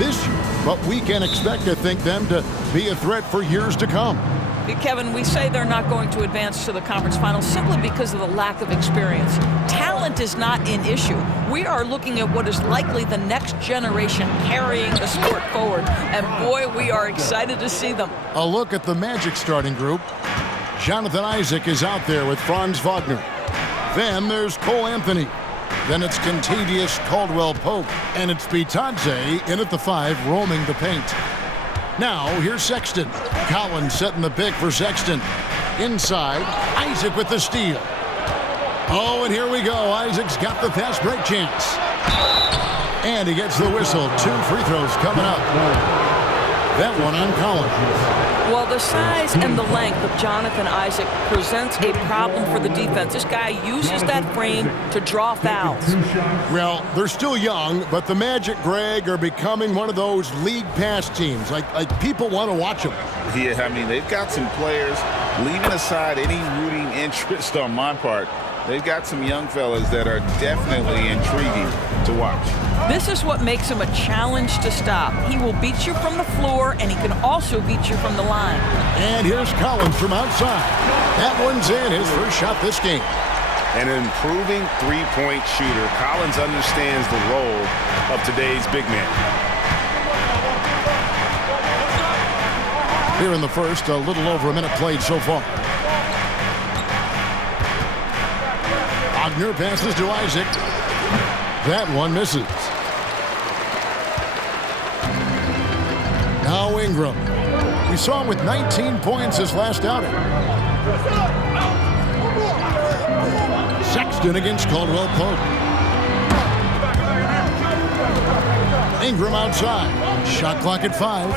this year, but we can expect to think them to be a threat for years to come. Kevin, we say they're not going to advance to the conference finals simply because of the lack of experience. Talent is not an issue. We are looking at what is likely the next generation carrying the sport forward. And boy, we are excited to see them. A look at the Magic starting group. Jonathan Isaac is out there with Franz Wagner. Then there's Cole Anthony. Then it's Contavious Caldwell-Pope. And it's Bitadze in at the 5, roaming the paint. Now, here's Sexton. Collins setting the pick for Sexton. Inside, Isaac with the steal. Oh, and here we go. Isaac's got the fast break chance. And he gets the whistle. 2 free throws coming up. That one on Collins. Well, the size and the length of Jonathan Isaac presents a problem for the defense. This guy uses that frame to draw fouls. Well, they're still young, but the Magic, Greg, are becoming one of those league pass teams. Like people want to watch them. Yeah, I mean, they've got some players, leaving aside any rooting interest on my part, they've got some young fellas that are definitely intriguing to watch. This is what makes him a challenge to stop. He will beat you from the floor, and he can also beat you from the line. And here's Collins from outside. That one's in, his first shot this game. An improving three-point shooter. Collins understands the role of today's big man. Here in the first, a little over a minute played so far. Wagner passes to Isaac. That one misses. Now Ingram. We saw him with 19 points his last outing. Sexton against Caldwell-Pope. Ingram outside. Shot clock at 5.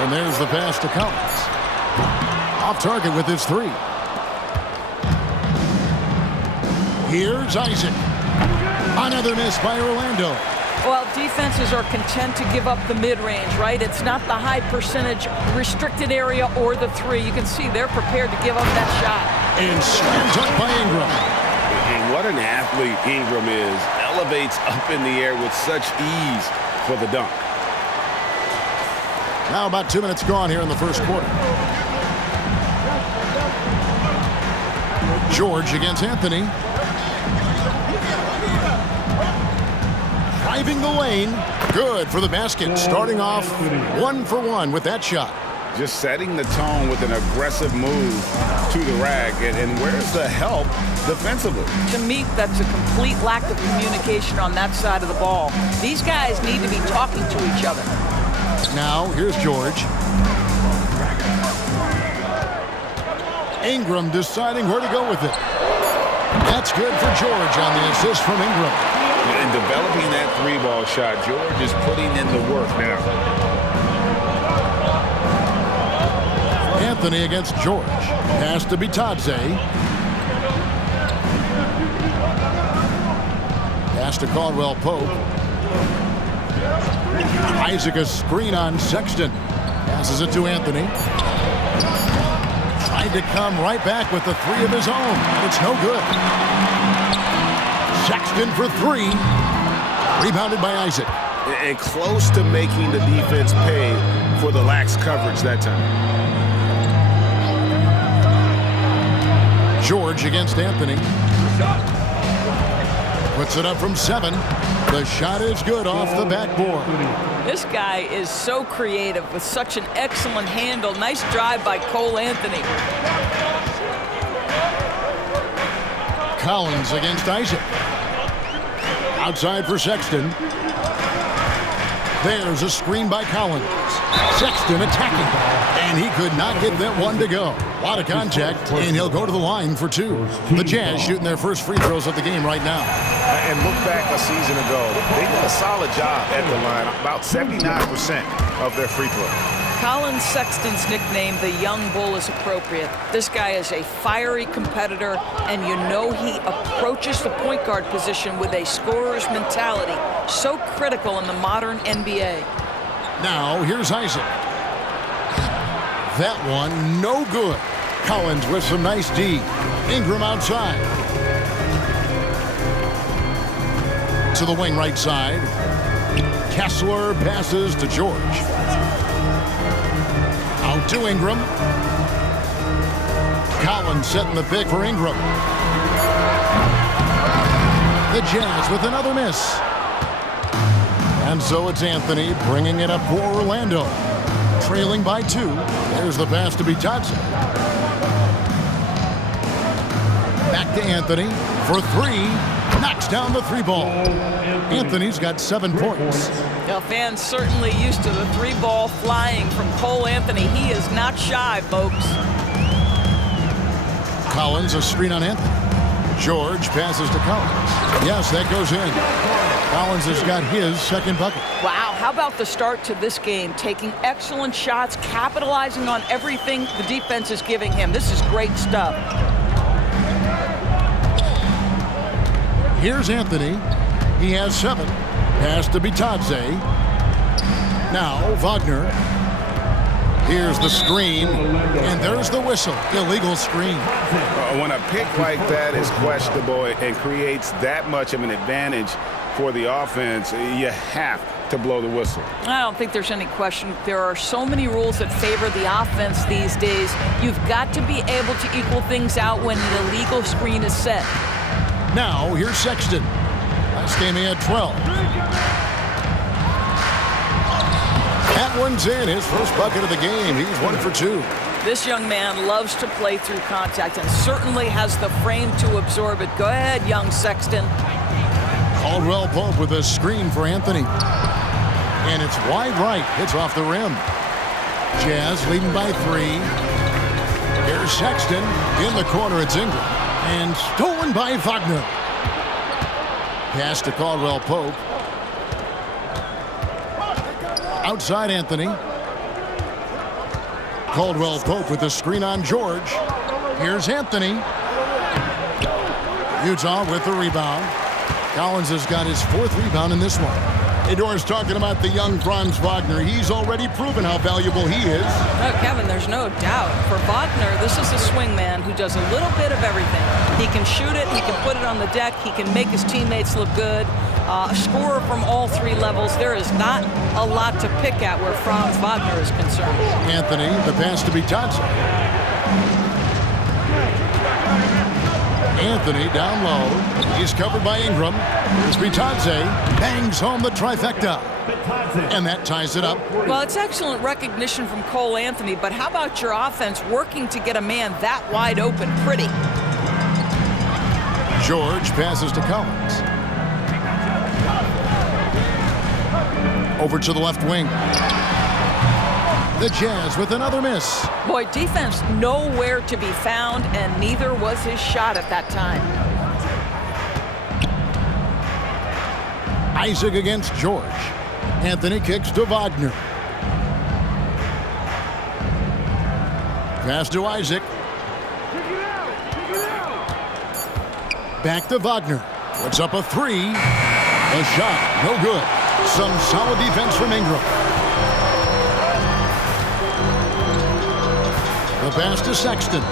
And there's the pass to Collins. Off target with his 3. Here's Isaac. Another miss by Orlando. Well, defenses are content to give up the mid-range, right? It's not the high percentage restricted area or the 3. You can see they're prepared to give up that shot. And slammed up by Ingram. And what an athlete Ingram is. Elevates up in the air with such ease for the dunk. Now about 2 minutes gone here in the first quarter. George against Anthony. Driving the lane. Good for the basket. Starting off 1 for 1 with that shot. Just setting the tone with an aggressive move to the rack. And where's the help defensively? To me, that's a complete lack of communication on that side of the ball. These guys need to be talking to each other. Now, here's George. Ingram deciding where to go with it. That's good for George on the assist from Ingram. And developing that 3-ball shot, George is putting in the work now. Anthony against George. Pass to Bitadze. Pass to Caldwell-Pope. Isaac a screen on Sexton. Passes it to Anthony. Tried to come right back with the 3 of his own. But it's no good. Sexton for 3. Rebounded by Isaac. And close to making the defense pay for the lax coverage that time. George against Anthony. Puts it up from 7. The shot is good off the backboard. This guy is so creative with such an excellent handle. Nice drive by Cole Anthony. Collins against Isaac. Outside for Sexton. There's a screen by Collins. Sexton attacking. And he could not get that one to go. A lot of contact, and he'll go to the line for 2. The Jazz shooting their first free throws of the game right now. And look back a season ago. They did a solid job at the line. About 79% of their free throws. Colin Sexton's nickname, the Young Bull, is appropriate. This guy is a fiery competitor, and you know he approaches the point guard position with a scorer's mentality. So critical in the modern NBA. Now, here's Isaac. That one, no good. Collins with some nice D. Ingram outside. To the wing right side. Kessler passes to George. Out to Ingram. Collins setting the pick for Ingram. The Jazz with another miss. And so it's Anthony bringing it up for Orlando. Trailing by 2. There's the pass to Bitadze. Back to Anthony for 3. Knocks down the 3-ball. Anthony's got 7 points. Now, fans certainly used to the 3-ball flying from Cole Anthony. He is not shy, folks. Collins, a screen on Anthony. George passes to Collins. Yes, that goes in. Collins has got his second bucket. Wow, how about the start to this game? Taking excellent shots, capitalizing on everything the defense is giving him. This is great stuff. Here's Anthony. He has 7. Pass to Bitadze. Now Wagner. Here's the screen, and there's the whistle. Illegal screen. When a pick like that is questionable and creates that much of an advantage for the offense, you have to blow the whistle. I don't think there's any question. There are so many rules that favor the offense these days. You've got to be able to equal things out when an illegal screen is set. Now, here's Sexton. Last game he had 12. That one's in. His first bucket of the game. He's 1 for 2. This young man loves to play through contact and certainly has the frame to absorb it. Go ahead, young Sexton. Caldwell Pope with a screen for Anthony. And it's wide right. Hits off the rim. Jazz leading by 3. Here's Sexton. In the corner, it's Ingram. And stolen by Wagner. Pass to Caldwell Pope. Outside Anthony. Caldwell Pope with the screen on George. Here's Anthony. Utah with the rebound. Collins has got his 4th rebound in this one. Hey, Doris, talking about the young Franz Wagner. He's already proven how valuable he is. Oh, Kevin, there's no doubt. For Wagner, this is a swing man who does a little bit of everything. He can shoot it, he can put it on the deck, he can make his teammates look good. A scorer from all 3 levels. There is not a lot to pick at where Franz Wagner is concerned. Anthony, the pass to Bitadze. Anthony down low. He's covered by Ingram. Here's Bitadze. Bangs home the trifecta. And that ties it up. Well, it's excellent recognition from Cole Anthony, but how about your offense working to get a man that wide open pretty? George passes to Collins. Over to the left wing. The Jazz with another miss. Boy, defense nowhere to be found, and neither was his shot at that time. Isaac against George. Anthony kicks to Wagner. Pass to Isaac. Back to Wagner. Puts up a 3. A shot, no good. Some solid defense from Ingram. The pass to Sexton.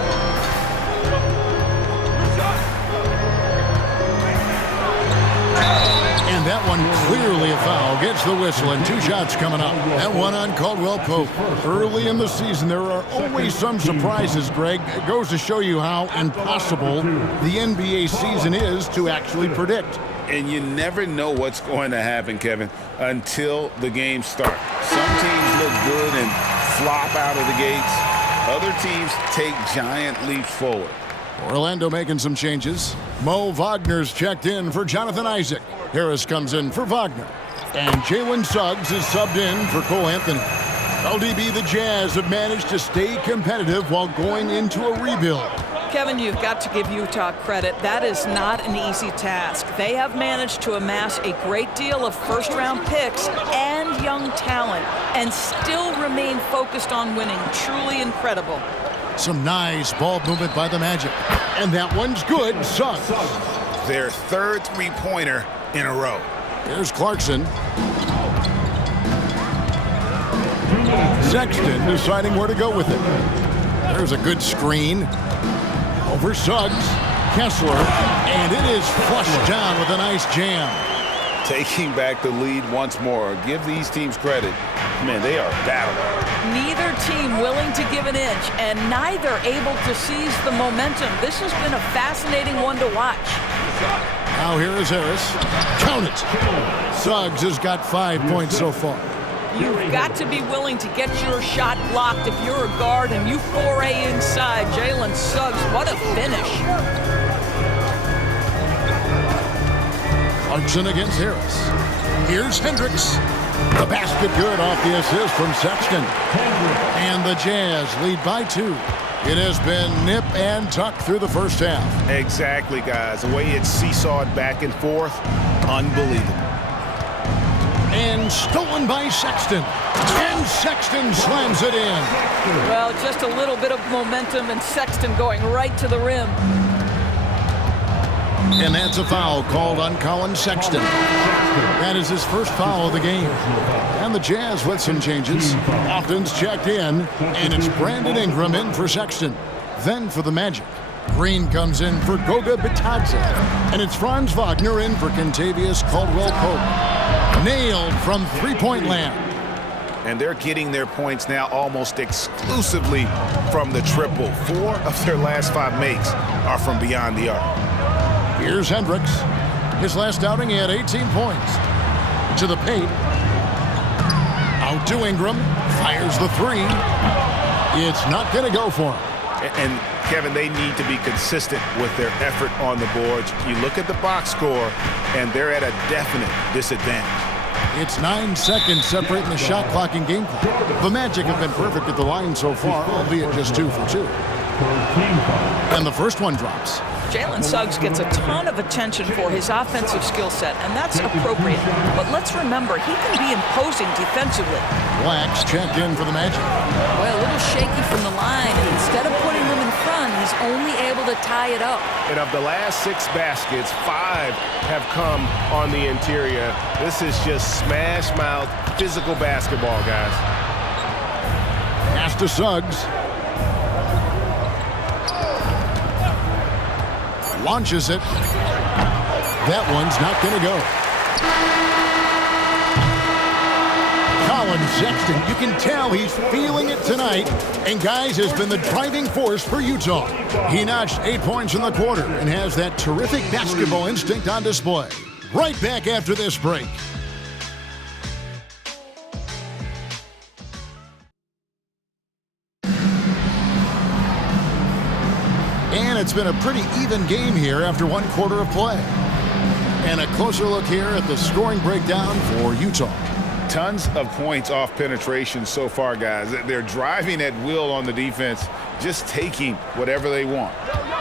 And that one clearly a foul. Gets the whistle and 2 shots coming up. That one on Caldwell Pope. Early in the season, there are always some surprises, Greg. It goes to show you how impossible the NBA season is to actually predict. And you never know what's going to happen, Kevin, until the game starts. Some teams look good and flop out of the gates. Other teams take giant leaps forward. Orlando making some changes. Mo Wagner's checked in for Jonathan Isaac. Harris comes in for Wagner. And Jalen Suggs is subbed in for Cole Anthony. LDB, the Jazz have managed to stay competitive while going into a rebuild. Kevin, you've got to give Utah credit. That is not an easy task. They have managed to amass a great deal of first-round picks and young talent and still remain focused on winning. Truly incredible. Some nice ball movement by the Magic. And that one's good. Suggs. Their 3rd 3-pointer in a row. Here's Clarkson. Sexton deciding where to go with it. There's a good screen. Over Suggs. Kessler. And it is flushed down with a nice jam. taking back the lead once more. Give these teams credit. Man, they are battling. Neither team willing to give an inch, and neither able to seize the momentum. This has been a fascinating one to watch. Now here is Harris. Count it. Suggs has got 5 points so far. You've got to be willing to get your shot blocked if you're a guard and you foray inside. Jalen Suggs, what a finish. Clarkson against Harris. Here's Hendricks. The basket good off the assist from Sexton. And the Jazz lead by 2. It has been nip and tuck through the first half. Exactly, guys. The way it's seesawed back and forth, unbelievable. And stolen by Sexton. And Sexton slams it in. Well, just a little bit of momentum and Sexton going right to the rim. And that's a foul called on Colin Sexton. That is his first foul of the game. And the Jazz with some changes. Often's checked in, and it's Brandon Ingram in for Sexton. Then for the Magic, Green comes in for Goga Bitadze. And it's Franz Wagner in for Kentavious Caldwell-Pope. Nailed from three-point land. And they're getting their points now almost exclusively from the triple. 4 of their last 5 makes are from beyond the arc. Here's Hendricks. His last outing, he had 18 points. To the paint. Out to Ingram. Fires the 3. It's not going to go for him. And, Kevin, they need to be consistent with their effort on the boards. You look at the box score, and they're at a definite disadvantage. It's 9 seconds separating the shot clock and game clock. The Magic have been perfect at the line so far, albeit just 2 for 2. And the first one drops. Jalen Suggs gets a ton of attention for his offensive skill set, and that's appropriate. But let's remember, he can be imposing defensively. Blacks checked in for the Magic. Well, a little shaky from the line, and instead of putting them in front, he's only able to tie it up. And of the last 6 baskets, 5 have come on the interior. This is just smash mouth, physical basketball, guys. Pass to Suggs. Launches it. That one's not going to go. Colin Sexton, you can tell he's feeling it tonight. And, guys, has been the driving force for Utah. He notched 8 points in the quarter and has that terrific basketball instinct on display. Right back after this break. And it's been a pretty even game here after 1 quarter of play. And a closer look here at the scoring breakdown for Utah. Tons of points off penetration so far, guys. They're driving at will on the defense, just taking whatever they want.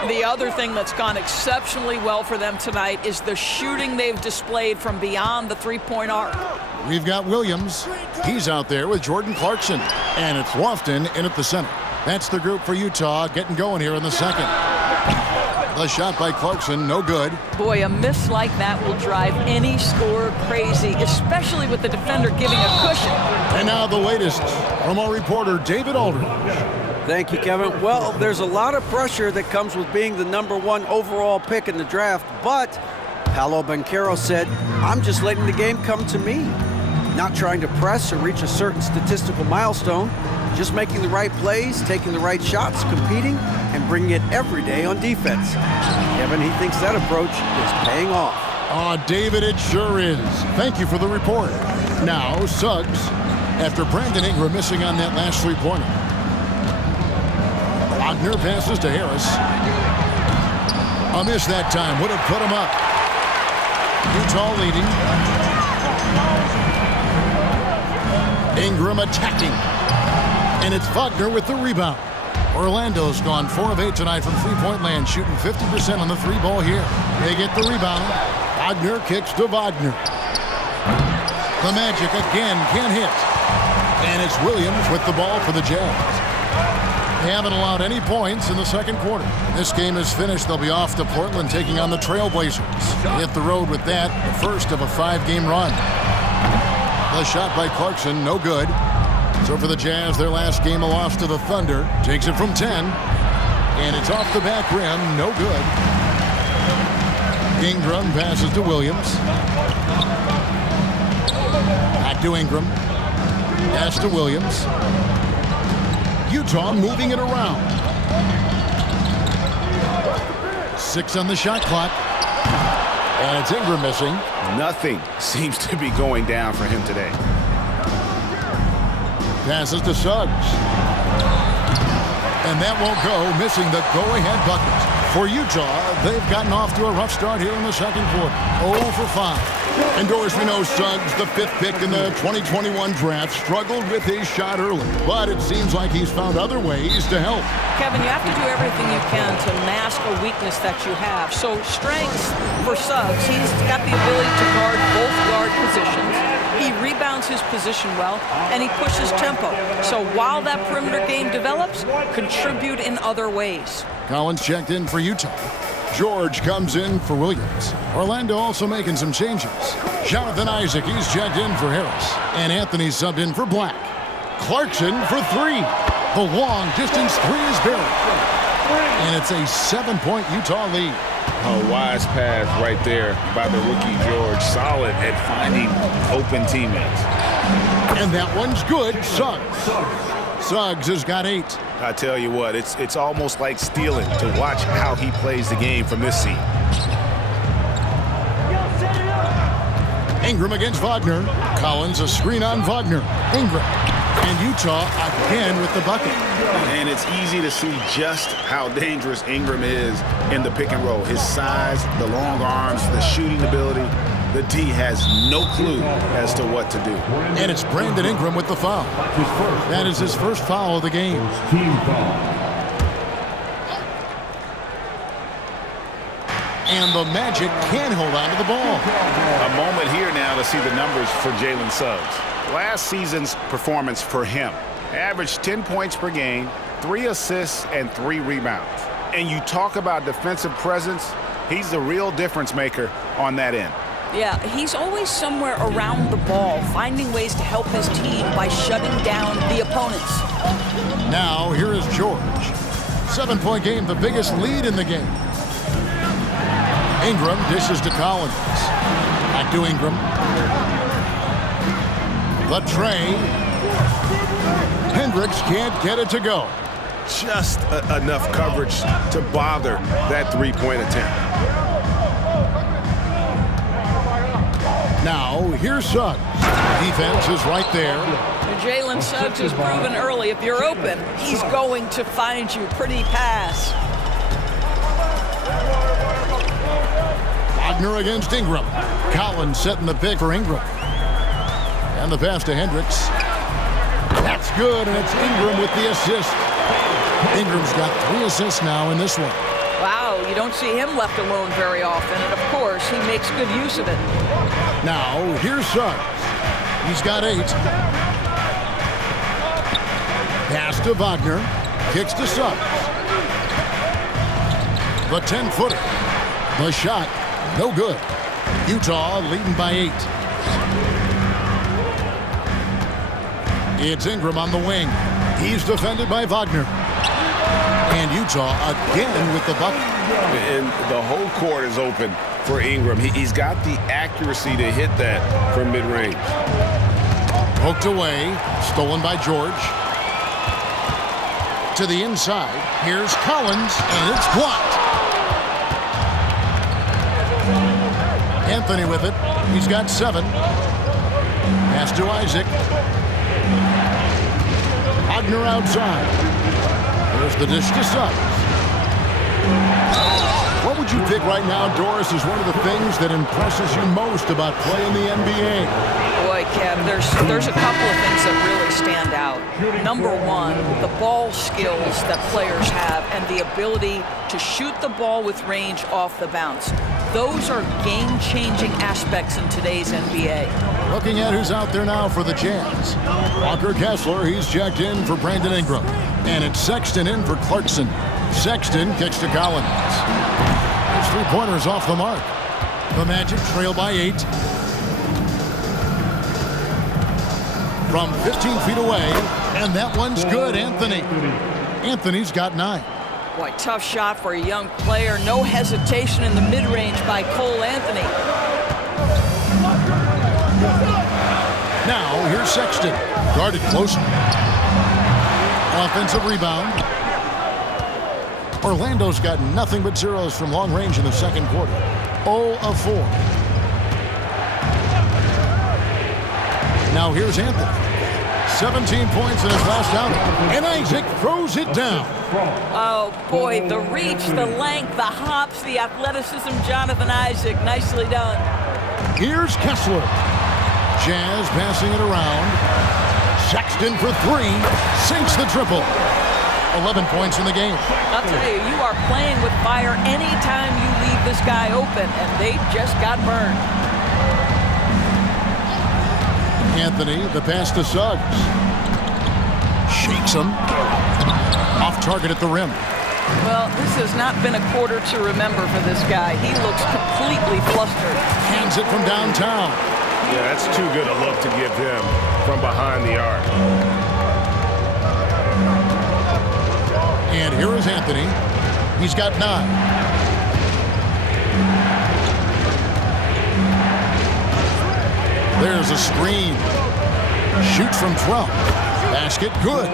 The other thing that's gone exceptionally well for them tonight is the shooting they've displayed from beyond the three-point arc. We've got Williams. He's out there with Jordan Clarkson. And it's Lofton in at the center. That's the group for Utah getting going here in the second. The shot by Clarkson, no good. Boy, a miss like that will drive any scorer crazy, especially with the defender giving a cushion. And now the latest from our reporter, David Aldridge. Thank you, Kevin. Well, there's a lot of pressure that comes with being the #1 overall pick in the draft, but Paolo Banchero said, I'm just letting the game come to me. Not trying to press or reach a certain statistical milestone, just making the right plays, taking the right shots, competing, and bringing it every day on defense. Kevin, he thinks that approach is paying off. Oh, David, it sure is. Thank you for the report. Now, Suggs, after Brandon Ingram missing on that last three-pointer. Wagner passes to Harris. A miss that time would have put him up. Utah leading. Ingram attacking. And it's Wagner with the rebound. Orlando's gone 4 of 8 tonight from three-point land, shooting 50% on the 3-ball here. They get the rebound. Wagner kicks to Wagner. The Magic again can't hit. And it's Williams with the ball for the Jazz. They haven't allowed any points in the second quarter. This game is finished. They'll be off to Portland taking on the Trailblazers. They hit the road with that, the first of a 5-game run. The shot by Clarkson, no good. So for the Jazz, their last game, a loss to the Thunder. Takes it from 10. And it's off the back rim, no good. Ingram passes to Williams. Back to Ingram. Pass to Williams. Utah moving it around. 6 on the shot clock. And it's Ingram missing. Nothing seems to be going down for him today. Passes to Suggs. And that won't go, missing the go-ahead bucket. For Utah, they've gotten off to a rough start here in the second quarter. 0 for 5. And Doris, we know Suggs, the 5th pick in the 2021 draft, struggled with his shot early. But it seems like he's found other ways to help. Kevin, you have to do everything you can to mask a weakness that you have. So strengths for Suggs, he's got the ability to guard both guard positions. He rebounds his position well, and he pushes tempo. So while that perimeter game develops, contribute in other ways. Collins checked in for Utah. George comes in for Williams. Orlando also making some changes. Jonathan Isaac, he's checked in for Harris. And Anthony subbed in for Black. Clarkson for 3. The long distance 3 is buried. And it's a 7-point Utah lead. A wise pass right there by the rookie George. Solid at finding open teammates. And that one's good. Suggs has got 8. I tell you what, it's almost like stealing to watch how he plays the game from this seat. Ingram against Wagner. Collins a screen on Wagner. Ingram. And Utah again with the bucket. And it's easy to see just how dangerous Ingram is in the pick and roll. His size, the long arms, the shooting ability. The D has no clue as to what to do. And it's Brandon Ingram with the foul. That is his first foul of the game. And the Magic can hold on to the ball. A moment here now to see the numbers for Jalen Suggs. Last season's performance for him. Averaged 10 points per game, 3 assists, and 3 rebounds. And you talk about defensive presence, he's the real difference maker on that end. Yeah, he's always somewhere around the ball, finding ways to help his team by shutting down the opponents. Now, here is George. 7-point game, the biggest lead in the game. Ingram dishes to Collins. Back to Ingram. The tray. Hendricks can't get it to go. Just enough coverage to bother that 3-point attempt. Now, here's Suggs. Defense is right there. Jalen Suggs has proven early, if you're open, he's going to find you. Pretty pass. Wagner against Ingram. Collins setting the pick for Ingram. And the pass to Hendricks. That's good, and it's Ingram with the assist. Ingram's got 3 assists now in this one. Wow, you don't see him left alone very often, and of course, he makes good use of it. Now, here's Suggs. He's got 8. Pass to Wagner. Kicks to Suggs. The 10-footer. The shot, no good. Utah leading by 8. It's Ingram on the wing. He's defended by Wagner. And Utah again with the bucket. And the whole court is open for Ingram. He's got the accuracy to hit that from mid-range. Poked away, stolen by George. To the inside, here's Collins, and it's blocked. Anthony with it. He's got 7. Pass to Isaac. Wagner outside. There's the dish to Suggs. What would you pick right now, Doris, is one of the things that impresses you most about playing the NBA? Boy, Kev, there's a couple of things that really stand out. Number one, the ball skills that players have and the ability to shoot the ball with range off the bounce. Those are game-changing aspects in today's NBA. Looking at who's out there now for the Jazz. Walker Kessler, he's checked in for Brandon Ingram. And it's Sexton in for Clarkson. Sexton kicks to Collins. His 3-pointers off the mark. The Magic trail by 8. From 15 feet away, and that one's good, Anthony. Anthony's got 9. Boy, tough shot for a young player. No hesitation in the mid-range by Cole Anthony. Now, here's Sexton. Guarded close. Offensive rebound. Orlando's got nothing but zeros from long range in the second quarter. 0 of 4. Now here's Anthony. 17 points in his last outing. And Isaac throws it down. Oh, boy, the reach, the length, the hops, the athleticism, Jonathan Isaac. Nicely done. Here's Kessler. Jazz passing it around. Sexton for 3. Sinks the triple. 11 points in the game. I'll tell you, you are playing with fire anytime you leave this guy open, and they just got burned. Anthony, the pass to Suggs. Shakes him. Off target at the rim. Well, this has not been a quarter to remember for this guy. He looks completely flustered. Hands it from downtown. Yeah, that's too good a look to give him from behind the arc. And here is Anthony. He's got 9. There's a screen. Shoots from 12. Basket good.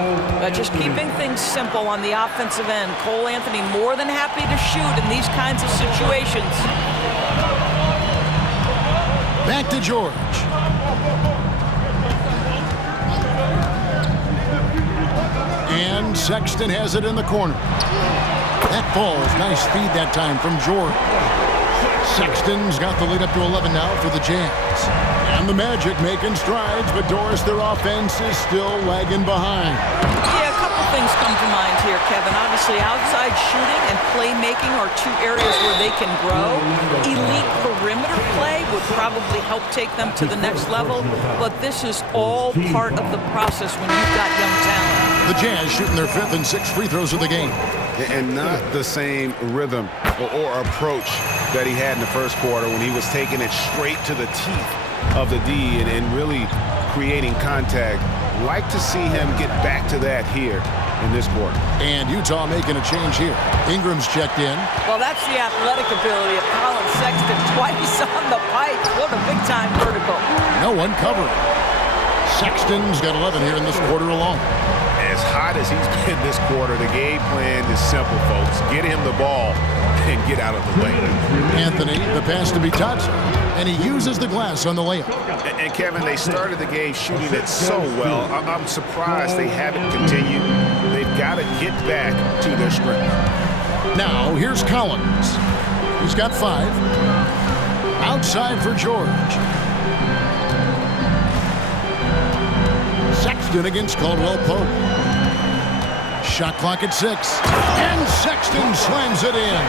Just keeping things simple on the offensive end. Cole Anthony more than happy to shoot in these kinds of situations. Back to George. And Sexton has it in the corner. That falls. Nice speed that time from George. Sexton's got the lead up to 11 now for the Jazz. And the Magic making strides, but Doris, their offense is still lagging behind. Yeah, a couple things come to mind here, Kevin. Obviously, outside shooting and playmaking are 2 areas where they can grow. Elite perimeter play would probably help take them to the next level, but this is all part of the process when you've got young talent. The Jazz shooting their 5th and 6th free throws of the game. And not the same rhythm or approach that he had in the first quarter when he was taking it straight to the teeth of the D and really creating contact. Like to see him get back to that here in this quarter. And Utah making a change here. Ingram's checked in. Well, that's the athletic ability of Colin Sexton. Twice on the pipe. What a big-time vertical. No one covering. Sexton's got 11 here in this quarter alone. As hot as he's been this quarter, the game plan is simple, folks. Get him the ball and get out of the way. Anthony, the pass to Bitadze, and he uses the glass on the layup. And Kevin, they started the game shooting it so well. I'm surprised they haven't continued. They've got to get back to their strength. Now, here's Collins. He's got 5. Outside for George. Sexton against Caldwell Pope. Shot clock at 6. And Sexton slams it in.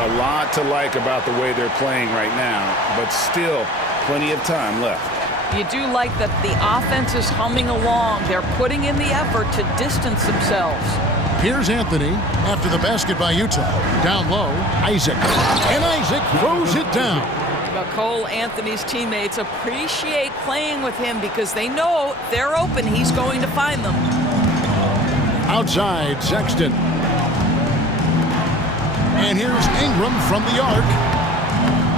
A lot to like about the way they're playing right now, but still plenty of time left. You do like that the offense is humming along. They're putting in the effort to distance themselves. Here's Anthony after the basket by Utah. Down low, Isaac. And Isaac throws it down. But Cole Anthony's teammates appreciate playing with him because they know if they're open, he's going to find them. Outside, Sexton. And here's Ingram from the arc.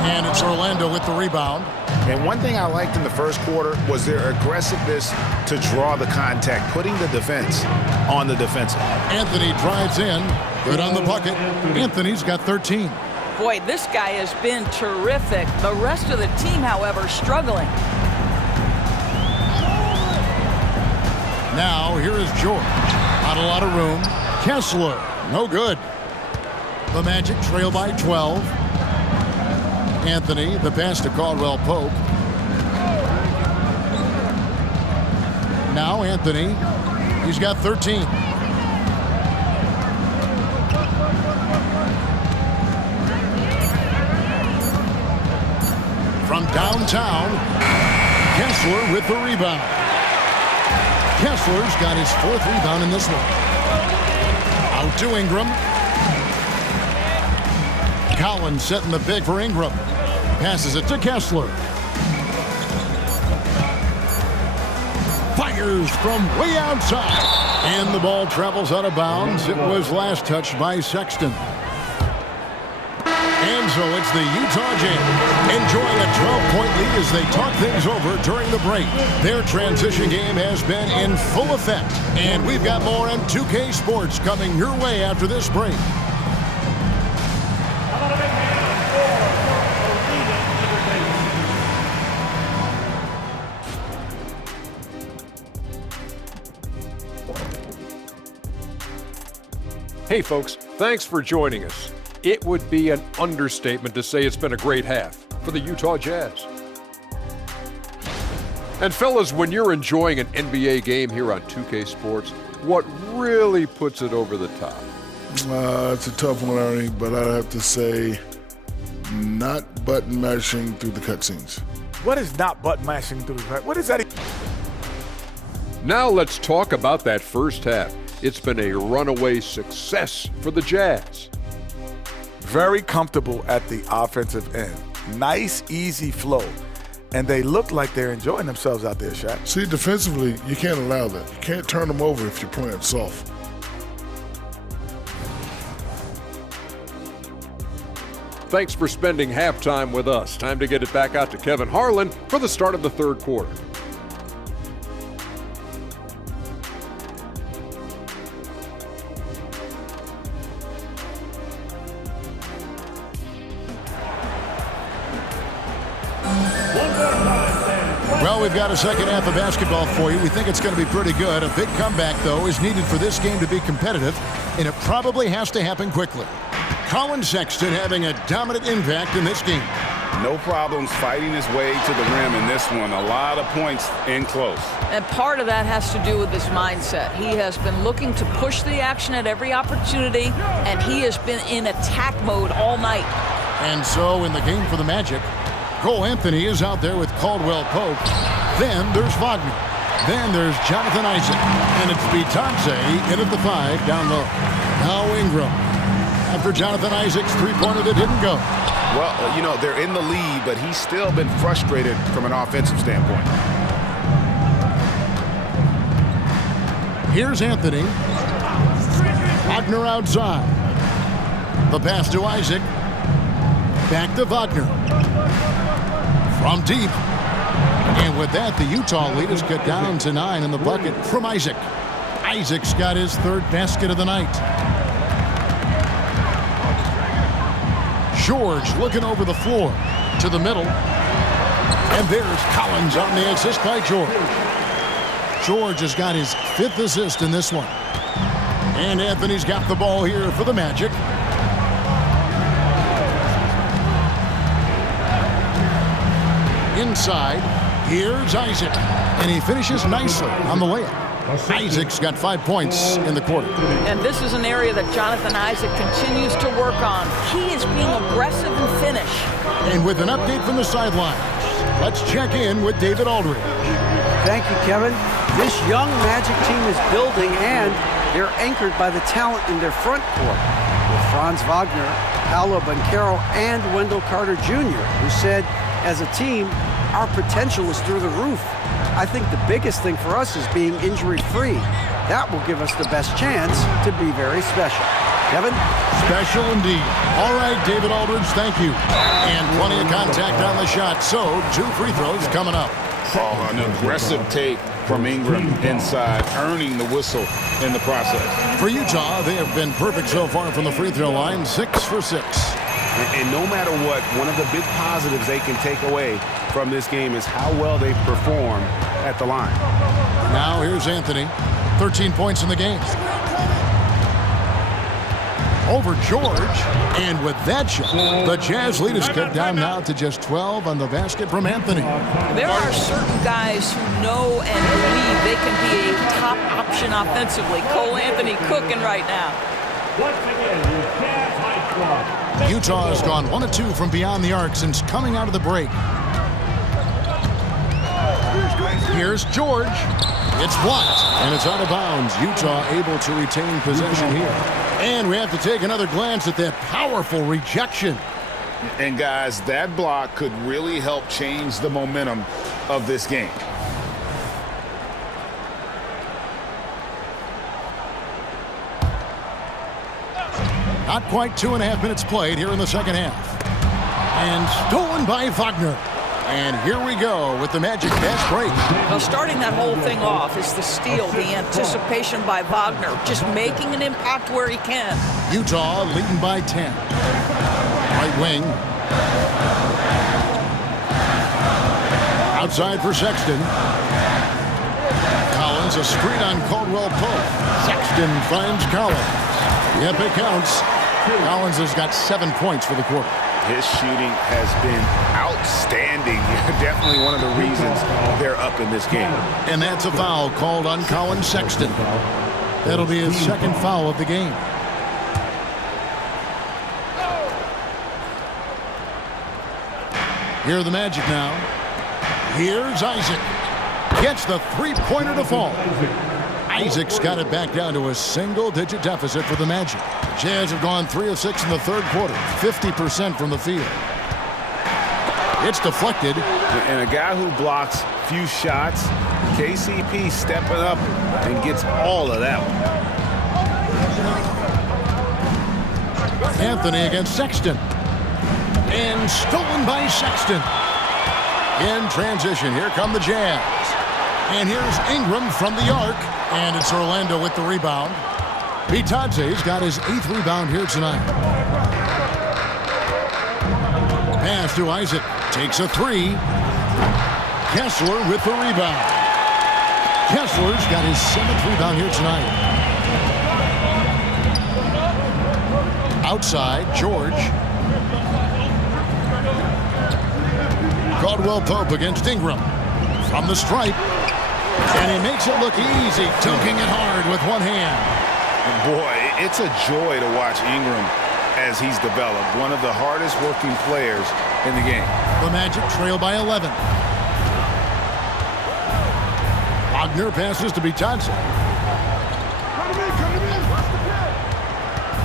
And it's Orlando with the rebound. And one thing I liked in the first quarter was their aggressiveness to draw the contact, putting the defense on the defensive. Anthony drives in. Good on the bucket. Anthony's got 13. Boy, this guy has been terrific. The rest of the team, however, struggling. Now, here is George. Not a lot of room. Kessler, no good. The Magic trail by 12. Anthony, the pass to Caldwell Pope. Now Anthony, he's got 13. From downtown, Kessler with the rebound. Kessler's got his 4th rebound in this one. Out to Ingram. Collins setting the pick for Ingram. Passes it to Kessler. Fires from way outside. And the ball travels out of bounds. It was last touched by Sexton. And so it's the Utah Jazz enjoying a 12-point lead as they talk things over during the break. Their transition game has been in full effect. And we've got more on 2K Sports coming your way after this break. Hey folks, thanks for joining us. It would be an understatement to say it's been a great half for the Utah Jazz. And fellas, when you're enjoying an NBA game here on 2K Sports, what really puts it over the top? It's a tough one, Ernie, but I'd have to say not button mashing through the cutscenes. What is not button mashing through the What is that? Now let's talk about that first half. It's been a runaway success for the Jazz. Very comfortable at the offensive end. Nice, easy flow. And they look like they're enjoying themselves out there, Shaq. See, defensively, you can't allow that. You can't turn them over if you're playing soft. Thanks for spending halftime with us. Time to get it back out to Kevin Harlan for the start of the third quarter. Well, we've got a second half of basketball for you. We think it's going to be pretty good. A big comeback, though, is needed for this game to be competitive, and it probably has to happen quickly. Colin Sexton having a dominant impact in this game. No problems fighting his way to the rim in this one. A lot of points in close. And part of that has to do with his mindset. He has been looking to push the action at every opportunity, and he has been in attack mode all night. And so in the game for the Magic, Cole Anthony is out there with Caldwell Pope. Then there's Wagner. Then there's Jonathan Isaac. And it's Bitadze in at the 5 down low. Now Ingram. After Jonathan Isaac's three-pointer that didn't go. Well, you know, they're in the lead, but he's still been frustrated from an offensive standpoint. Here's Anthony. Wagner outside. The pass to Isaac. Back to Wagner. From deep. And with that, the Utah lead is cut down to 9 in the bucket from Isaac. Isaac's got his third basket of the night. George looking over the floor to the middle. And there's Collins on the assist by George. George has got his 5th assist in this one. And Anthony's got the ball here for the Magic. Inside, here's Isaac. And he finishes nicely on the layup. Isaac's got 5 points in the quarter. And this is an area that Jonathan Isaac continues to work on. He is being aggressive and finish. And with an update from the sidelines, let's check in with David Aldridge. Thank you, Kevin. This young Magic team is building, and they're anchored by the talent in their front court. With Franz Wagner, Paolo Banchero, and Wendell Carter Jr., who said, as a team, our potential is through the roof. I think the biggest thing for us is being injury-free. That will give us the best chance to be very special. Kevin? Special indeed. All right, David Aldridge, thank you. And plenty of contact on the shot, so 2 free throws coming up. Oh, an aggressive take from Ingram inside, earning the whistle in the process. For Utah, they have been perfect so far from the free throw line, 6 for 6. And no matter what, one of the big positives they can take away from this game is how well they perform at the line. Now here's Anthony, 13 points in the game. Over George, and with that shot, the Jazz lead is cut down now to just 12 on the basket from Anthony. There are certain guys who know and believe they can be a top option offensively. Cole Anthony cooking right now. Utah has gone 1 of 2 from beyond the arc since coming out of the break. Here's George. It's blocked, and it's out of bounds. Utah able to retain possession here. And we have to take another glance at that powerful rejection. And guys, that block could really help change the momentum of this game. Not quite 2.5 minutes played here in the second half. And stolen by Wagner. And here we go with the Magic fast break. Well, starting that whole thing off is the steal, the anticipation by Wagner, just making an impact where he can. Utah leading by 10. Right wing. Outside for Sexton. Collins, a screen on Caldwell Pope. Sexton finds Collins. Yep, it counts. Collins has got 7 points for the quarter. His shooting has been outstanding. Definitely one of the reasons they're up in this game. And that's a foul called on Colin Sexton. That'll be his second foul of the game. Here are the Magic now. Here's Isaac. Gets the three-pointer to fall. Isaac's got it back down to a single-digit deficit for the Magic. The Jazz have gone 3 of 6 in the third quarter, 50% from the field. It's deflected. And a guy who blocks few shots, KCP stepping up and gets all of that one. Anthony against Sexton. And stolen by Sexton. In transition, here come the Jazz. And here's Ingram from the arc. And it's Orlando with the rebound. Bitadze's got his 8th rebound here tonight. Pass to Isaac. Takes a 3. Kessler with the rebound. Kessler's got his 7th rebound here tonight. Outside, George. Caldwell Pope against Ingram. From the stripe. And he makes it look easy, dunking it hard with one hand. Boy, it's a joy to watch Ingram as he's developed. One of the hardest working players in the game. The Magic trail by 11. Wagner passes to Bitadze.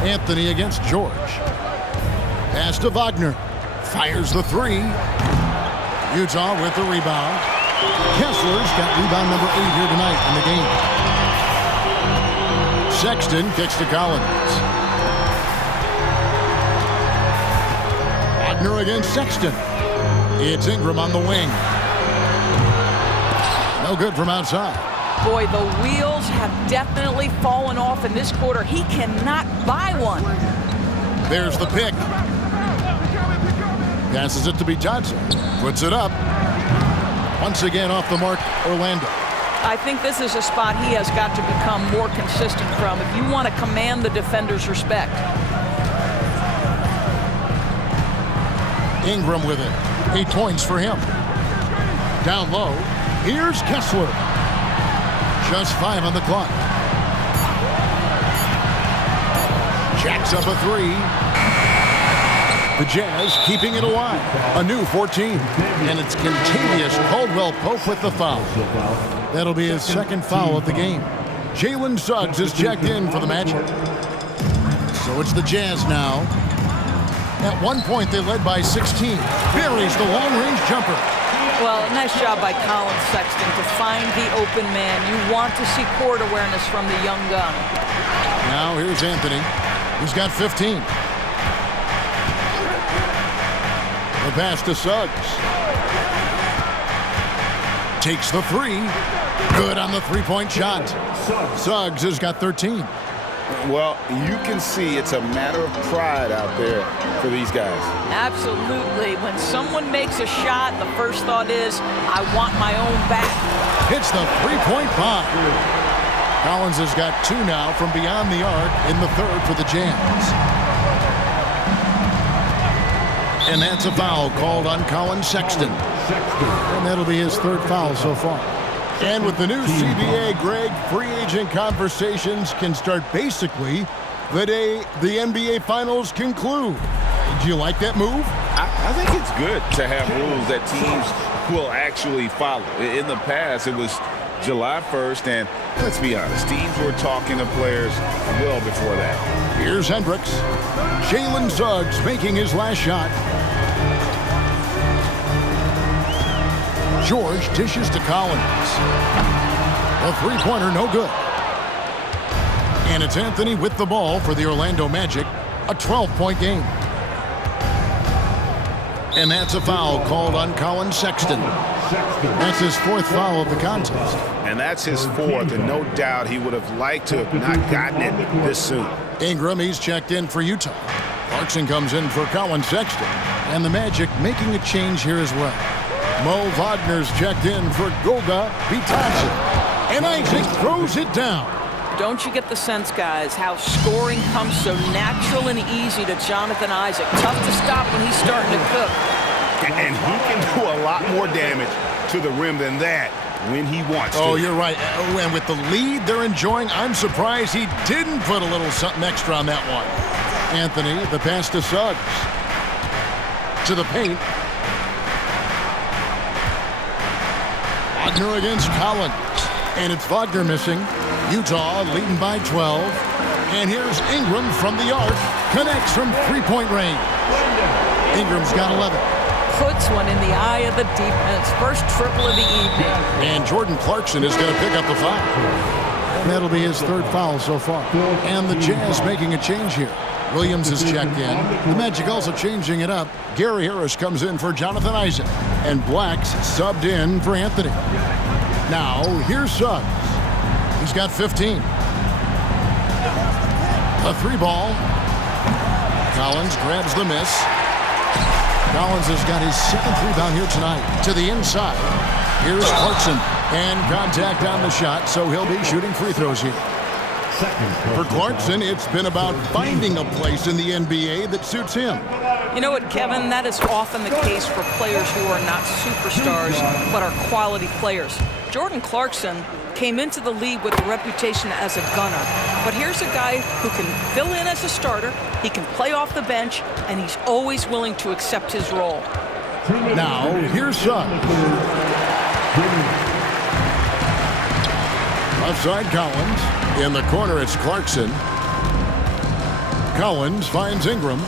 Anthony against George. Pass to Wagner. Fires the 3. Utah with the rebound. Kessler's got rebound number 8 here tonight in the game. Sexton kicks to Collins. Wagner against Sexton. It's Ingram on the wing. No good from outside. Boy, the wheels have definitely fallen off in this quarter. He cannot buy one. There's the pick. Passes it to Bitadze. Puts it up. Once again off the mark, Orlando. I think this is a spot he has got to become more consistent from if you want to command the defender's respect. Ingram with it. 8 points for him. Down low. Here's Kessler. Just 5 on the clock. Jacks up a 3. The Jazz keeping it alive. A new 14. And it's contagious. Caldwell Pope with the foul. That'll be his second foul of the game. Jalen Suggs is checked in for the Magic. So it's the Jazz now. At one point, they led by 16. Buries the long-range jumper. Well, nice job by Colin Sexton to find the open man. You want to see court awareness from the young gun. Now here's Anthony. He's got 15. The pass to Suggs. Takes the 3. Good on the three-point shot. Suggs has got 13. Well, you can see it's a matter of pride out there for these guys. Absolutely. When someone makes a shot, the first thought is, I want my own back. Hits the three-point bomb. Collins has got 2 now from beyond the arc in the third for the Jazz. And that's a foul called on Colin Sexton. And that'll be his 3rd foul so far. And with the new CBA, Greg, free agent conversations can start basically the day the NBA Finals conclude. Do you like that move? I think it's good to have rules that teams will actually follow. In the past, it was July 1st, and let's be honest, teams were talking to players well before that. Here's Hendricks. Jalen Suggs making his last shot. George dishes to Collins. A three-pointer, no good. And it's Anthony with the ball for the Orlando Magic, a 12-point game. And that's a foul called on Colin Sexton. That's his 4th foul of the contest. And that's his 4th, and no doubt he would have liked to have not gotten it this soon. Ingram, he's checked in for Utah. Clarkson comes in for Colin Sexton. And the Magic making a change here as well. Mo Wagner's checked in for Goga Bitadze. And Isaac throws it down. Don't you get the sense, guys, how scoring comes so natural and easy to Jonathan Isaac? Tough to stop when he's starting to cook. And he can do a lot more damage to the rim than that when he wants to. Oh, you're right. And with the lead they're enjoying, I'm surprised he didn't put a little something extra on that one. Anthony, the pass to Suggs. To the paint. Wagner against Collins. And it's Wagner missing. Utah leading by 12. And here's Ingram from the arc. Connects from three-point range. Ingram's got 11. Puts one in the eye of the defense. First triple of the evening. And Jordan Clarkson is going to pick up the foul. That'll be his 3rd foul so far. And the Jazz making a change here. Williams is checked in. The Magic also changing it up. Gary Harris comes in for Jonathan Isaac. And Black's subbed in for Anthony. Now, here's Suggs. He's got 15. A 3-ball. Collins grabs the miss. Collins has got his 7th rebound here tonight. To the inside. Here's Clarkson. And contact on the shot, so he'll be shooting free throws here. For Clarkson, it's been about finding a place in the NBA that suits him. You know what, Kevin? That is often the case for players who are not superstars, but are quality players. Jordan Clarkson came into the league with a reputation as a gunner. But here's a guy who can fill in as a starter, he can play off the bench, and he's always willing to accept his role. Now, here's Suggs. Left side, Collins. In the corner, it's Clarkson. Collins finds Ingram.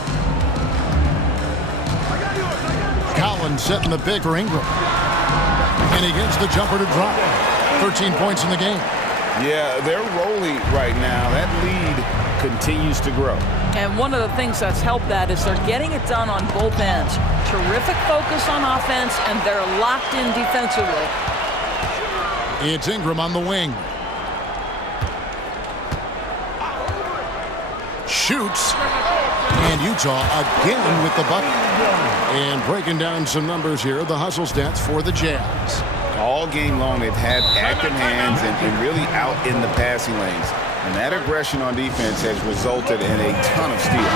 Collins setting the pick for Ingram. And he gets the jumper to drop. 13 points in the game. Yeah, they're rolling right now. That lead continues to grow. And one of the things that's helped that is they're getting it done on both ends. Terrific focus on offense, and they're locked in defensively. It's Ingram on the wing. Shoots. And Utah again with the bucket. And breaking down some numbers here, the hustle stats for the Jazz. All game long, they've had active hands and really out in the passing lanes. And that aggression on defense has resulted in a ton of steals.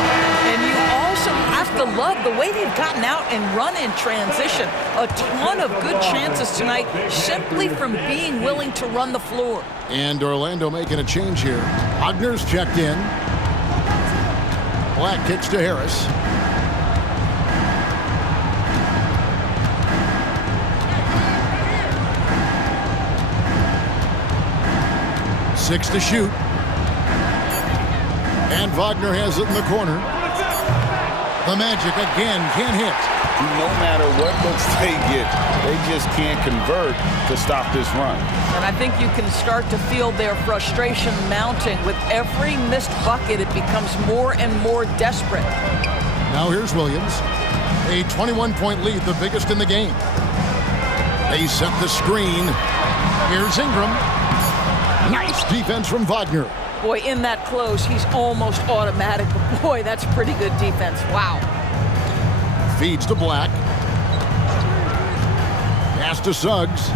And you also have to love the way they've gotten out and run in transition. A ton of good chances tonight simply from being willing to run the floor. And Orlando making a change here. Wagner's checked in. Black kicks to Harris. Six to shoot. And Wagner has it in the corner. The Magic again can't hit. No matter what looks they get, they just can't convert to stop this run. And I think you can start to feel their frustration mounting. With every missed bucket, it becomes more and more desperate. Now here's Williams. A 21-point lead, the biggest in the game. They set the screen. Here's Ingram. Nice defense from Wagner. Boy, in that close, he's almost automatic. But boy, that's pretty good defense. Wow. Feeds to Black. Pass to Suggs.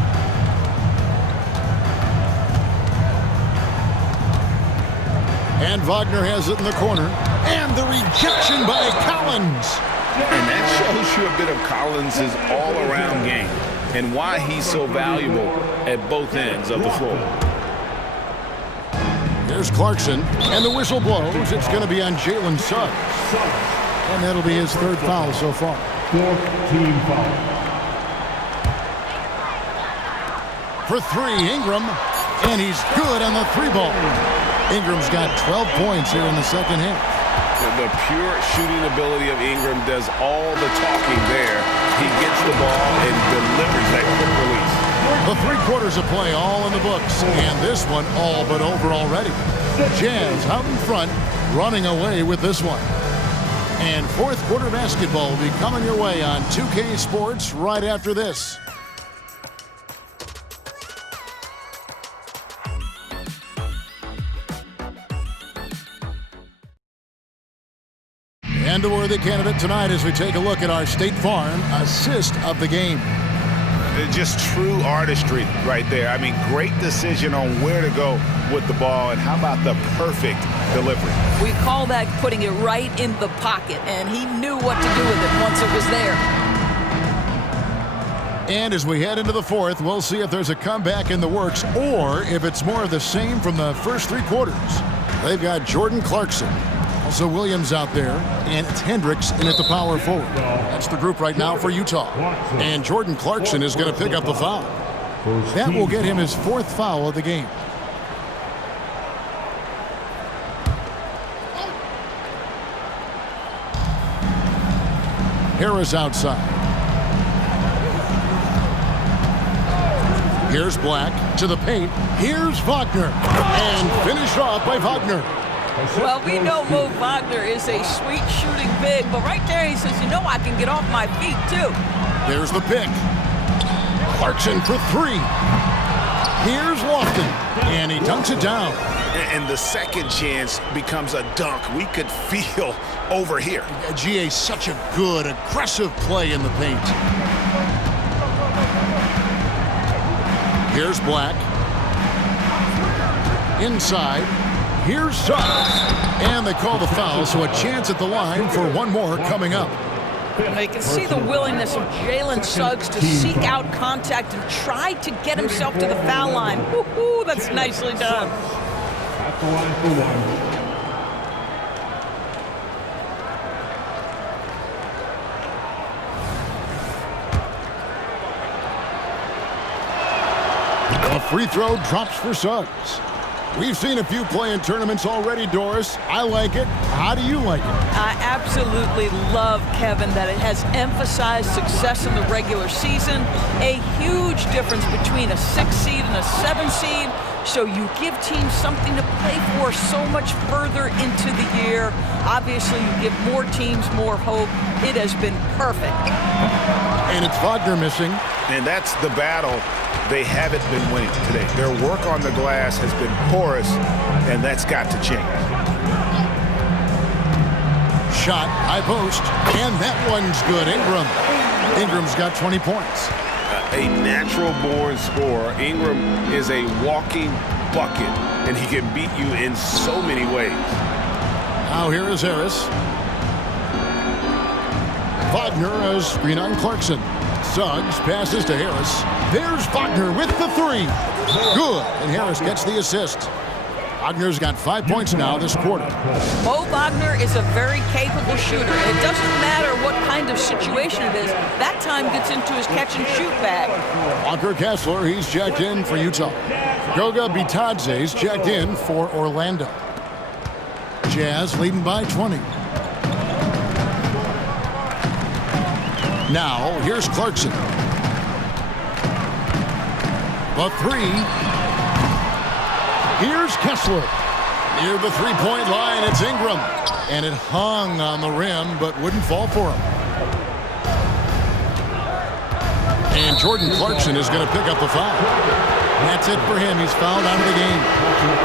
And Wagner has it in the corner. And the rejection by Collins. And that shows you a bit of Collins' all-around game and why he's so valuable at both ends of the floor. There's Clarkson, and the whistle blows. It's going to be on Jalen Suggs. And that'll be his 3rd foul so far. 4th-team foul. For 3, Ingram, and he's good on the 3-ball. Ingram's got 12 points here in the second half. The pure shooting ability of Ingram does all the talking there. He gets the ball and delivers that quick release. The 3 quarters of play all in the books, and this one all but over already. Jazz out in front, running away with this one. And fourth quarter basketball will be coming your way on 2K Sports right after this. And a worthy candidate tonight as we take a look at our State Farm assist of the game. Just true artistry right there. I mean, great decision on where to go with the ball, and how about the perfect delivery? We call that putting it right in the pocket, and he knew what to do with it once it was there. And as we head into the fourth, we'll see if there's a comeback in the works or if it's more of the same from the first three quarters. They've got Jordan Clarkson, also Williams out there, and it's Hendricks in at the power forward. That's the group right now for Utah. And Jordan Clarkson is going to pick up the foul. That will get him his fourth foul of the game. Harris outside. Here's Black to the paint. Here's Wagner. And finished off by Wagner. Well, we know Mo Wagner is a sweet shooting big, but right there he says, you know, I can get off my feet too. There's the pick. Clarkson for three. Here's Lofton, and he dunks it down. And the second chance becomes a dunk. We could feel over here. GA, such a good, aggressive play in the paint. Here's Black. Inside. Here's Suggs. And they call the foul, so a chance at the line for one more coming up. You can see the willingness of Jalen Suggs to seek out contact and try to get himself to the foul line. Woo-hoo, that's nicely done. At the line for one. A free throw drops for Suggs. We've seen a few play in tournaments already, Doris. I like it. How do you like it? I absolutely love, Kevin, that it has emphasized success in the regular season. A huge difference between a 6 seed and a 7 seed. So you give teams something to play for so much further into the year. Obviously, you give more teams more hope. It has been perfect. And it's Wagner missing. And that's the battle they haven't been winning today. Their work on the glass has been porous, and that's got to change. Shot, high post, and that one's good. Ingram's got 20 points. A natural-born scorer. Ingram is a walking bucket, and he can beat you in so many ways. Now here is Harris. Wagner as screen on Clarkson. Suggs passes to Harris. There's Wagner with the three. Good, and Harris gets the assist. Wagner's got 5 points now this quarter. Mo Wagner is a very capable shooter. It doesn't matter what kind of situation it is. That time gets into his catch-and-shoot bag. Walker Kessler, he's checked in for Utah. Goga Bitadze's checked in for Orlando. Jazz leading by 20. Now, here's Clarkson. The three. Here's Kessler. Near the three-point line, it's Ingram. And it hung on the rim, but wouldn't fall for him. And Jordan Clarkson is going to pick up the foul. That's it for him. He's fouled out of the game.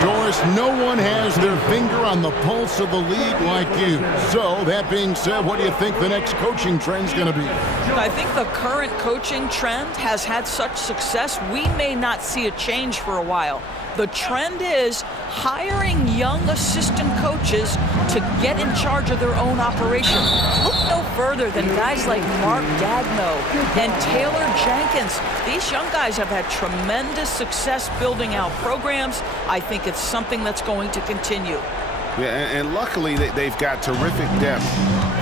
Doris, no one has their finger on the pulse of the league like you. So, that being said, what do you think the next coaching trend's going to be? I think the current coaching trend has had such success, we may not see a change for a while. The trend is hiring young assistant coaches to get in charge of their own operation. Look no further than guys like Mark Dagno and Taylor Jenkins. These young guys have had tremendous success building out programs. I think it's something that's going to continue. Yeah, and luckily they've got terrific depth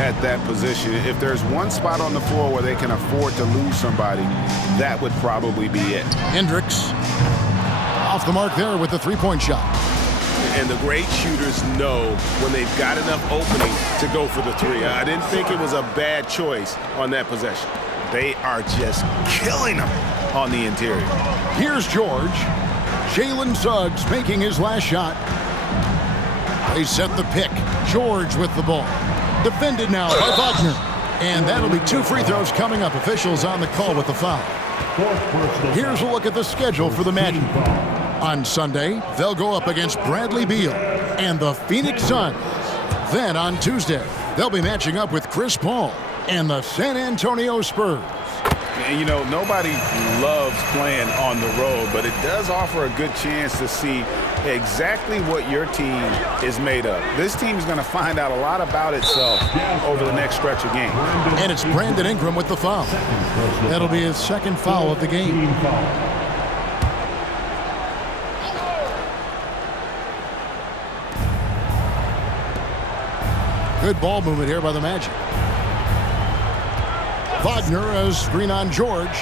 at that position. If there's one spot on the floor where they can afford to lose somebody, that would probably be it. Hendricks off the mark there with the three-point shot. And the great shooters know when they've got enough opening to go for the three. I didn't think it was a bad choice on that possession. They are just killing them on the interior. Here's George. Jalen Suggs making his last shot. They set the pick. George with the ball. Defended now by Wagner. And that'll be 2 free throws coming up. Officials on the call with the foul. Here's a look at the schedule for the Magic. On Sunday, they'll go up against Bradley Beal and the Phoenix Suns. Then on Tuesday, they'll be matching up with Chris Paul and the San Antonio Spurs. And, you know, nobody loves playing on the road, but it does offer a good chance to see exactly what your team is made of. This team is going to find out a lot about itself over the next stretch of games. And it's Brandon Ingram with the foul. That'll be his second foul of the game. Good ball movement here by the Magic. Wagner has screen on George.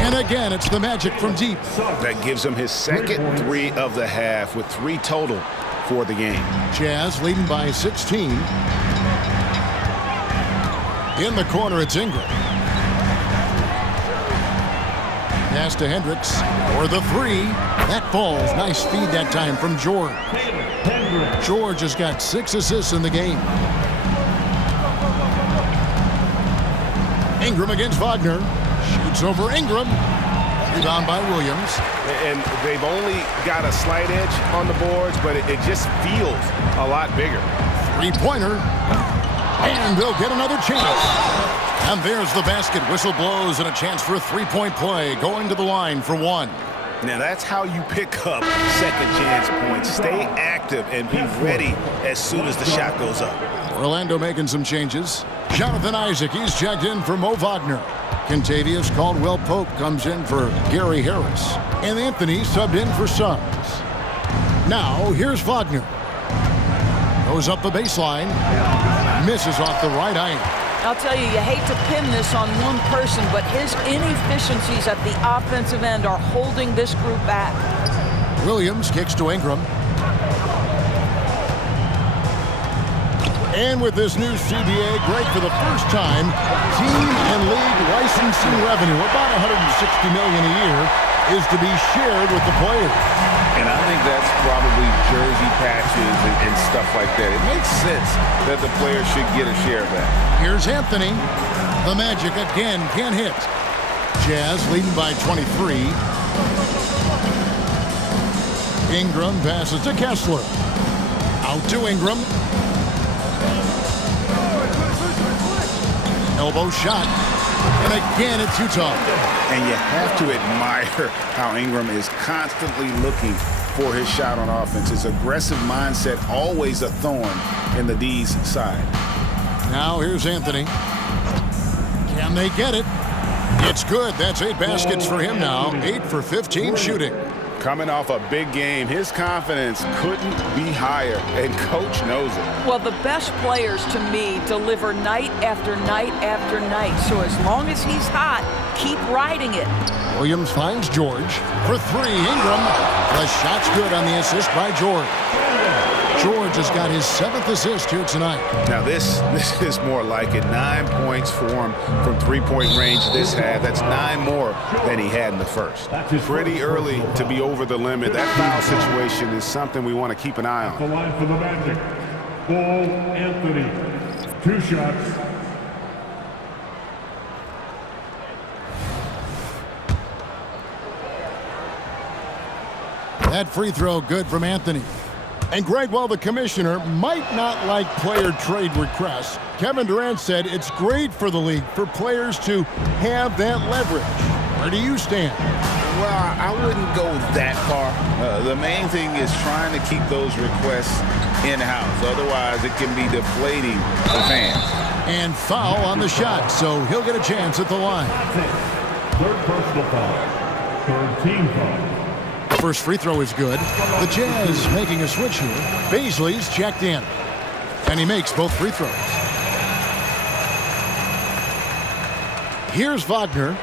And again, it's the Magic from deep. That gives him his second 3 of the half with 3 total for the game. Jazz leading by 16. In the corner, it's Ingram. Pass to Hendricks for the 3. That falls. Nice feed that time from George. George has got 6 assists in the game. Ingram against Wagner. Shoots over Ingram. Rebound by Williams. And they've only got a slight edge on the boards, but it just feels a lot bigger. 3-pointer. And they'll get another chance. And there's the basket. Whistle blows and a chance for a 3-point play. Going to the line for 1. Now that's how you pick up second chance points. Stay active and be ready as soon as the shot goes up. Orlando making some changes. Jonathan Isaac, he's checked in for Mo Wagner. Contavious Caldwell-Pope comes in for Gary Harris. And Anthony subbed in for Suggs. Now, here's Wagner. Goes up the baseline. Misses off the right eye. I'll tell you, you hate to pin this on one person, but his inefficiencies at the offensive end are holding this group back. Williams kicks to Ingram. And with this new CBA, great for the first time, team and league licensing revenue, about $160 million a year, is to be shared with the players. And I think that's probably jersey patches and stuff like that. It makes sense that the players should get a share of that. Here's Anthony. The Magic again can't hit. Jazz leading by 23. Ingram passes to Kessler. Out to Ingram. Elbow shot. And again, it's Utah. And you have to admire how Ingram is constantly looking for his shot on offense. His aggressive mindset, always a thorn in the D's side. Now here's Anthony. Can they get it? It's good. That's 8 baskets for him now. 8 for 15 shooting. Coming off a big game, his confidence couldn't be higher, and coach knows it. Well, the best players, to me, deliver night after night after night. So as long as he's hot, keep riding it. Williams finds George for 3. Ingram. The shot's good on the assist by George. George has got his 7th assist here tonight. Now this is more like it. 9 points for him from 3-point range this half. That's 9 more than he had in the first. Pretty early to be over the limit. That foul situation is something we want to keep an eye on. The line for the Magic. Cole Anthony. 2 shots. That free throw good from Anthony. And Greg, while the commissioner might not like player trade requests, Kevin Durant said it's great for the league for players to have that leverage. Where do you stand? Well, I wouldn't go that far. The main thing is trying to keep those requests in-house. Otherwise, it can be deflating for fans. And foul on the shot, so he'll get a chance at the line. Third personal foul. Third team foul. First free throw is good. The Jazz making a switch here. Baisley's checked in. And he makes both free throws. Here's Wagner.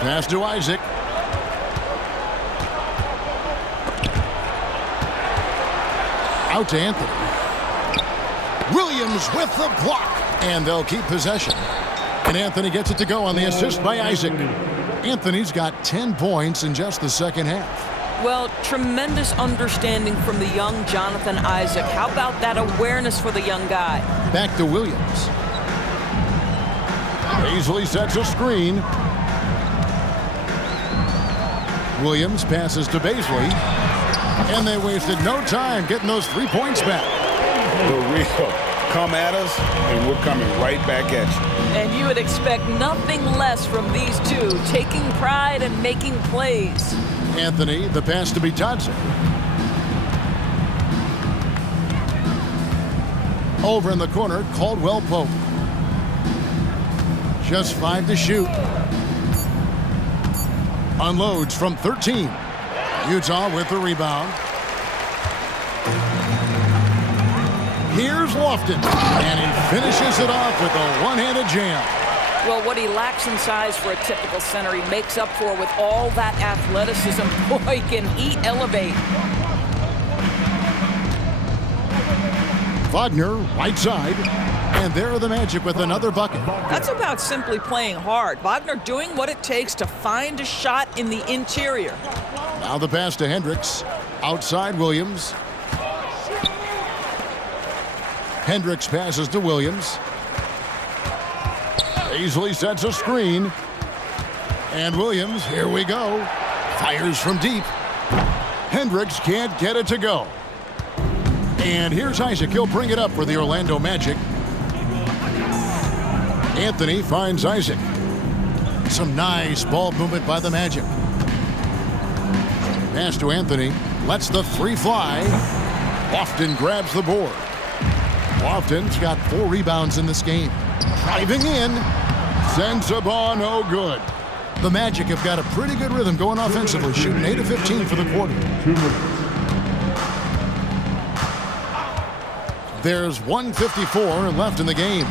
Pass to Isaac. Out to Anthony. Williams with the block. And they'll keep possession. And Anthony gets it to go on the assist by Isaac. Anthony's got 10 points in just the second half. Well, tremendous understanding from the young Jonathan Isaac. How about that awareness for the young guy? Back to Williams. Easily sets a screen. Williams passes to Baisley. And they wasted no time getting those 3 points back. The real come at us, and we're coming right back at you. And you would expect nothing less from these two, taking pride and making plays. Anthony, the pass to Bitadze. Over in the corner, Caldwell Pope. Just 5 to shoot. Unloads from 13. Utah with the rebound. Here's Lofton, and he finishes it off with a one-handed jam. Well, what he lacks in size for a typical center, he makes up for with all that athleticism. Boy, can he elevate. Wagner, right side, and there are the Magic with another bucket. That's about simply playing hard. Wagner doing what it takes to find a shot in the interior. Now the pass to Hendricks. Outside Williams. Hendricks passes to Williams. Easily sets a screen. And Williams, here we go. Fires from deep. Hendricks can't get it to go. And here's Isaac. He'll bring it up for the Orlando Magic. Anthony finds Isaac. Some nice ball movement by the Magic. Pass to Anthony. Lets the 3 fly. Lofton grabs the board. Lofton's got 4 rebounds in this game. Driving in. Sends the ball no good. The Magic have got a pretty good rhythm going offensively, shooting 8 of 15 for the quarter. There's 1:54 left in the game.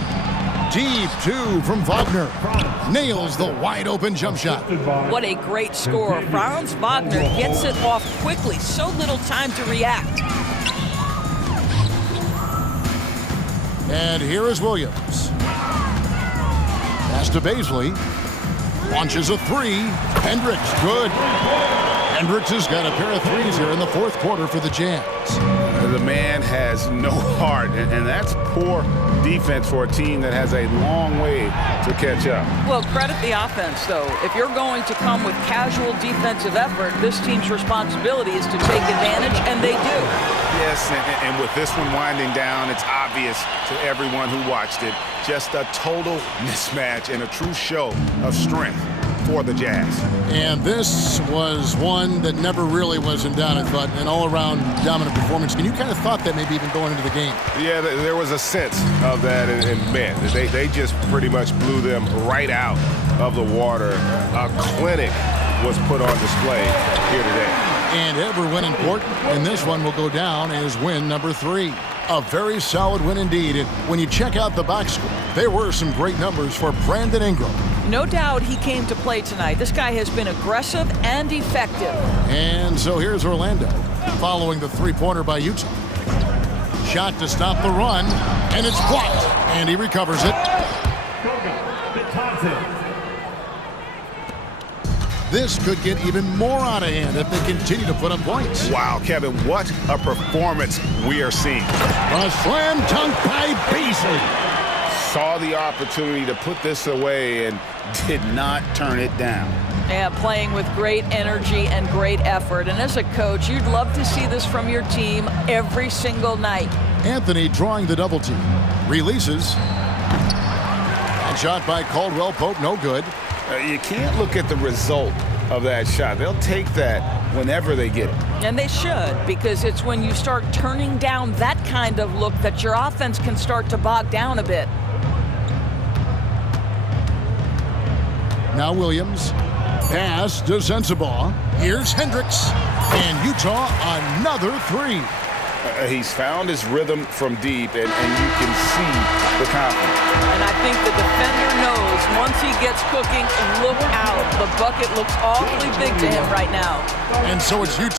Deep 2 from Wagner. Nails the wide open jump shot. What a great score. Franz Wagner gets it off quickly. So little time to react. And here is Williams. Pass to Baisley. Launches a 3. Hendricks, good. Hendricks has got a pair of 3s here in the 4th quarter for the Jazz. The man has no heart, and that's poor defense for a team that has a long way to catch up. Well, credit the offense, though. If you're going to come with casual defensive effort, this team's responsibility is to take advantage, and they do. Yes, and with this one winding down, it's obvious to everyone who watched it. Just a total mismatch and a true show of strength for the Jazz. And this was one that never really was in doubt, I thought, an all-around dominant performance. And you kind of thought that maybe even going into the game. Yeah, there was a sense of that, and man, they just pretty much blew them right out of the water. A clinic was put on display here today. And every win important, and this one will go down as win number 3. A very solid win indeed. And when you check out the box score, there were some great numbers for Brandon Ingram. No doubt he came to play tonight. This guy has been aggressive and effective. And so here's Orlando, following the 3-pointer by Utah. Shot to stop the run, and it's blocked. And he recovers it. This could get even more out of hand if they continue to put up points. Wow, Kevin, what a performance we are seeing. A slam dunk by Baisley. Saw the opportunity to put this away and did not turn it down. Yeah, playing with great energy and great effort. And as a coach, you'd love to see this from your team every single night. Anthony drawing the double team. Releases. And shot by Caldwell Pope, no good. You can't look at the result of that shot. They'll take that whenever they get it. And they should, because it's when you start turning down that kind of look that your offense can start to bog down a bit. Now Williams. Pass to Sensabaugh. Here's Hendricks. And Utah another 3. He's found his rhythm from deep, and you can see the confidence. And I think the defender knows once he gets cooking, look out. The bucket looks awfully big to him right now. And so it's Utah.